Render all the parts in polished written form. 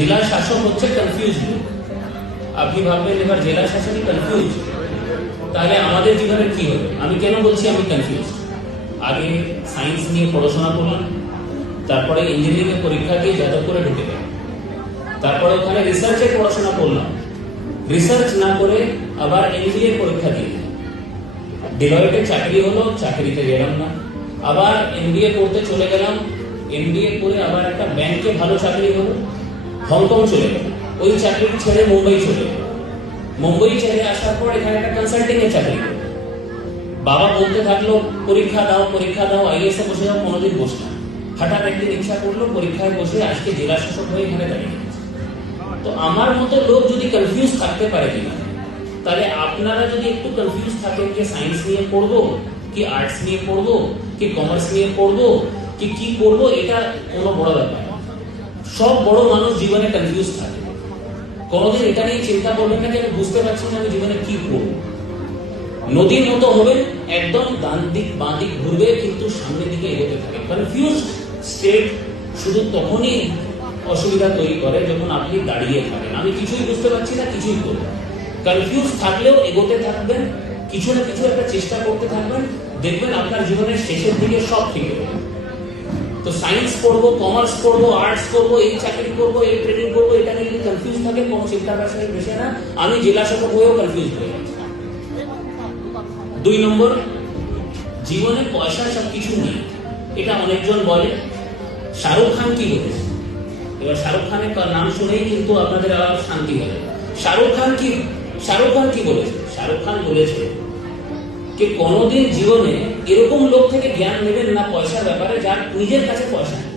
জেলা শাসক হচ্ছে কনফিউজ লোক। আপনি ভাববেন এবার জেলা শাসকই কনফিউজ, তাহলে আমাদের জীবনে কি হবে? আমি কেন বলছি আমি কনফিউজ? আগে সায়েন্স নিয়ে পড়াশোনা করলাম, তারপরে ইঞ্জিনিয়ারিং এর পরীক্ষা দিয়ে যাদবপুরে ঢুকে গেলাম, তারপরে ওখানে রিসার্চের পড়াশোনা করলাম, রিসার্চ না করে আবার এমবিএ পরীক্ষা দিয়ে ডিলয়েটে চাকরি হলো, চাকরিতে গেলাম না, আবার এমবিএ পড়তে চলে গেলাম, এমবিএ করে আবার একটা ব্যাংকে ভালো চাকরি হলো, হংকং চলে গেলাম, ওই চাকরি ছেড়ে মুম্বাই চলে গেলাম, মুম্বাই ছেড়ে আসার পর এখানে একটা কনসাল্টিং এর চাকরি হলো। বাবা বলতে থাকলো পরীক্ষা দাও আইএস এ বসে যাও, কোনোদিন বসলাম, হঠাৎ একদিন ইচ্ছা করলো পরীক্ষায় বসে আজকে জেলা শাসক হয়ে এখানে দাঁড়িয়ে গেছে। তো আমার মতো লোক যদি কনফিউজ থাকতে পারে কিনা, তাহলে আপনারা যদি একটু কনফিউজ থাকেন যে সায়েন্স নিয়ে পড়বো কি আর্টস নিয়ে পড়বো কি কমার্স নিয়ে পড়বো কি করবো, এটা কোনো বড় ব্যাপার। সব বড় মানুষ জীবনে কনফিউজ থাকে। কোনোদিন এটা নিয়ে চিন্তা করবেন না যে আমি বুঝতে পারছি না আমি জীবনে কি করবো। নদীর মতো হবে, একদম ডান দিক বাঁ দিক ঘুরবে কিন্তু সামনের দিকে এগোতে থাকে। কনফিউজ স্টেট শুধু তখনই অসুবিধা তৈরি করে যখন আপনি দাঁড়িয়ে থাকেন, আমি কিছুই বুঝতে পারছি না, কিছুই করবো। কনফিউজ থাকলেও এগোতে থাকবেন, কিছু না কিছু একটা চেষ্টা করতে থাকবেন, দেখবেন আপনার জীবনের শেষের দিকে সব ঠিক হবে। তো সায়েন্স পড়বো, কমার্স পড়বো, আর্টস করবো, এই চাকরি করবো, এই ট্রেনিং করবো, এটা নিয়ে যদি কনফিউজ থাকে কোনো চিন্তা বেশি না। আমি জেলা শাসক হয়েও কনফিউজ হয়ে যাচ্ছি। 2 নম্বর, জীবনে পয়সা সবকিছু নেই, এটা অনেকজন বলে। শাহরুখ খান কি বলেছে? এবার শাহরুখ খানের নাম শুনেই কিন্তু আপনাদের আবার শান্তি হবে। শাহরুখ খান কি বলেছে? শাহরুখ খান বলেছে যে কোনোদিন জীবনে এরকম লোক থেকে জ্ঞান নেবেন না পয়সার ব্যাপারে যার নিজের কাছে পয়সা নেই।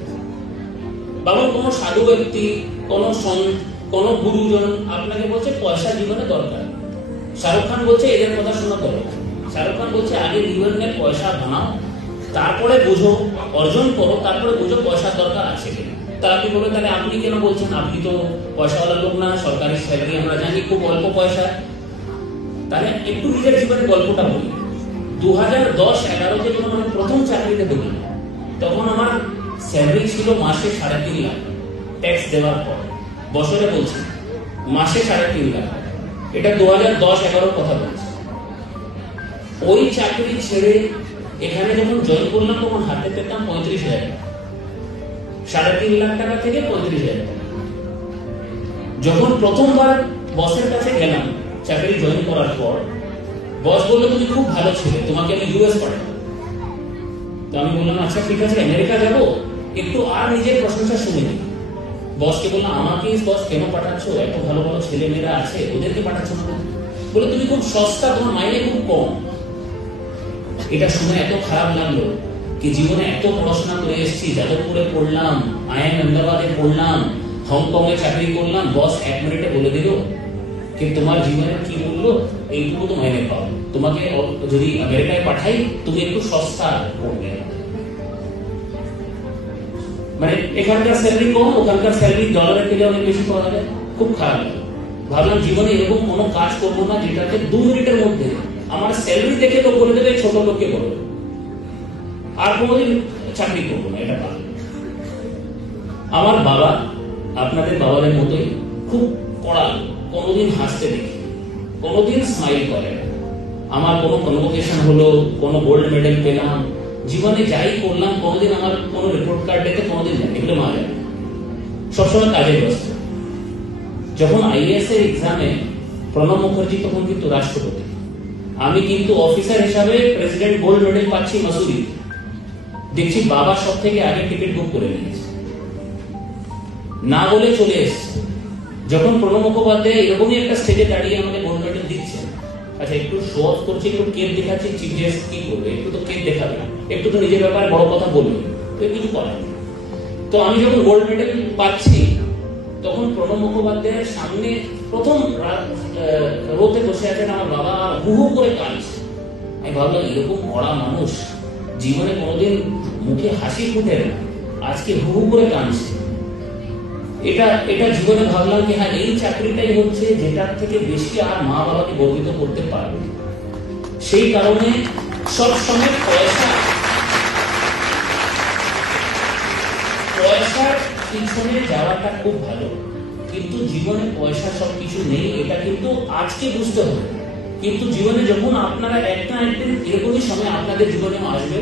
বাবা, কোনো সাধু ব্যক্তি, কোনো সন্ত, কোনো গুরুজন আপনাকে বলছে পয়সা জীবনে দরকার, শাহরুখ খান বলছে এদের কথা শোনা দরকার। শাহরুখ খান বলছে আগে জীবনে পয়সা বানাও, তারপরে বুঝো, অর্জন করো, তারপরে বুঝো পয়সার দরকার আছে কিনা। তা আপনি বলবেন তাহলে আপনি কেন বলছেন? আপনি তো পয়সাওয়ালা লোক না, সরকারি স্যালারি আমরা জানি, খুব অল্প পয়সা। তাহলে একটু নিজের জীবনের গল্পটা বলি। 2010-11-তে যখন আমি প্রথম চাকরিতে ঢুকলাম, তখন আমার স্যালারি ছিল মাসে 3.5 লাখ, ট্যাক্স দেওয়ার পর। বছরে বলছি, মাসে 3.5 লাখ। এটা 2010-11 কথা বলছি। ওই চাকরি ছেড়ে এখানে যখন জয়েন করলাম তখন হাতে পেতাম 35,000 টাকা, 3.5 লাখ টাকা থেকে 35,000 টাকা। যখন প্রথমবার বসের কাছে গেলাম চাকরি জয়েন করার পর, বস বললো তুমি খুব ভালো ছেলে, তোমাকে আমি ইউএস পাঠাবো। তো আমি বললাম আচ্ছা ঠিক আছে, আমেরিকা যাবো, একটু আর নিজের প্রশংসা শুনে নিই। বসকে বললাম আমাকে বস কেন পাঠাচ্ছ, এত ভালো ভালো ছেলে মেয়েরা আছে, ওদেরকে পাঠাচ্ছ না? বলে তুমি খুব সস্তা, তোমার মাইনে খুব কম। এটা শুনে এত খারাপ লাগলো কি জীবনে এত পড়াশোনা করে এসেছি, যাদবপুরে পড়লাম, আইএম আহমেদাবাদে পড়লাম, হংকং এ চাকরি করলাম, বস 1 মিনিটে বলে দিল কি তোমার জীবনের কি মূল্য, এইটুকু তো মাইনে পাও, তোমাকে যদি আমেরিকায় পাঠাই তুমি একটু সস্তা পড়বে। মানে এখানকার স্যালারি কম, ওখানকার স্যালারি ডলারের থেকে অনেক বেশি পাওয়া যায়। খুব খারাপ লাগে। ভাবলাম জীবনে এরকম কোনো কাজ করবো না যেটাতে 2 মিনিটের মধ্যে আমার স্যালারি দেখে লোক বলে দেবে ছোট লোককে বলে, আর কোনোদিন চাকরি করবো না। এটা ভালো। আমার বাবা আপনাদের বাবাদের মতোই খুব কড়া, কোনোদিন হাসতে দেখি, কোনোদিন স্মাইল করে। আমার কোনো কনভোকেশন হলো, কোনো গোল্ড মেডেল পেলাম, জীবনে যাই করলাম, কোনোদিন আমার কোনো রিপোর্ট কার্ড দেখে কোনোদিন জানি এগুলো মা যায়, সবসময় কাজে ব্যস্ত। যখন আইএএস এর এক্সামে প্রণব মুখার্জি তখন কিন্তু রাষ্ট্রপতি, আমি কিন্তু অফিসার হিসাবে প্রেসিডেন্ট গোল্ড মেডেল পাচ্ছি মাসুরি। দেখছি বাবা সব থেকে আগে টিকিট বুক করে নিয়েছে, না বলে চলে এসছে। যখন প্রণব মুখোপাধ্যায় এরকমই একটা স্টেজে দাঁড়িয়ে আমাকে গোল্ড মেডেল দিচ্ছে, আচ্ছা একটু শো অফ করছে, একটু কেক দেখাচ্ছে, চিফ গেস্ট কি করবে, একটু তো কেক দেখাবে, একটু তো নিজের ব্যাপারে বড় কথা বলবে, তো কিছু করার। তো আমি যখন গোল্ড মেডেল পাচ্ছি তখন প্রণব মুখোপাধ্যায়ের সামনে প্রথম রোতে বসে আছেন আমার বাবা, হু হু করে কাঁদছে। আমি ভাবলাম এরকম কড়া মানুষ জীবনে কোনোদিন মুখে হাসি ফুটে না, আজকে হু হু করে কাঁদছে। এটা জীবনে ভাবলাম যে হ্যাঁ এই চাকরিটাই হচ্ছে যেটার থেকে বেশি আর মা বাবাকে গর্বিত করতে পারবে। সেই কারণে সবসময় পয়সার পিছনে যাওয়াটা খুব ভালো, কিন্তু জীবনে পয়সা সবকিছু নেই, এটা কিন্তু আজকে বুঝতে হবে। কিন্তু জীবনে যখন আপনারা একটা একদিন এরকমই সময় আপনাদের জীবনেও আসবে